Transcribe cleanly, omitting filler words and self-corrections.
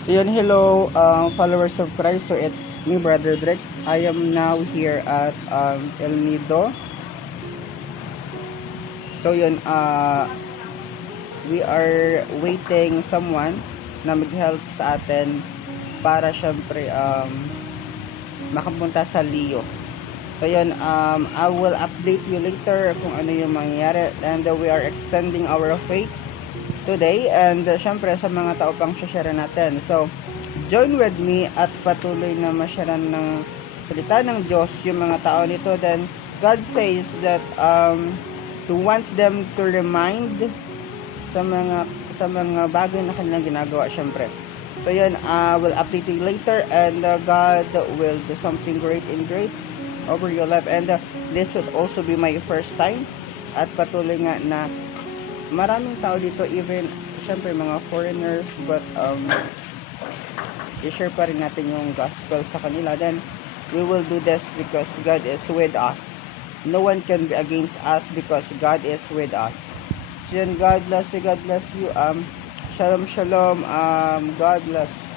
So yun, hello followers of Christ. So it's me, Brother Drex. I am now here at El Nido. So yun, we are waiting someone na mag-help sa atin para syempre makapunta sa Leo. So yun, I will update you later kung ano yung mangyayari, and we are extending our faith today, and syempre sa mga tao pang share natin. So join with me at patuloy na masyaran ng salita ng Diyos yung mga tao nito. Then God says that He wants them to remind sa mga bagay na kanilang ginagawa syempre. So yun, will update you later, and God will do something great and great over your life, and this would also be my first time, at patuloy nga na maraming tao dito, even syempre mga foreigners, but i-share pa rin natin yung gospel sa kanila. Then we will do this because God is with us. No one can be against us because God is with us. So yun, God bless you, God bless you. Shalom, shalom. God bless.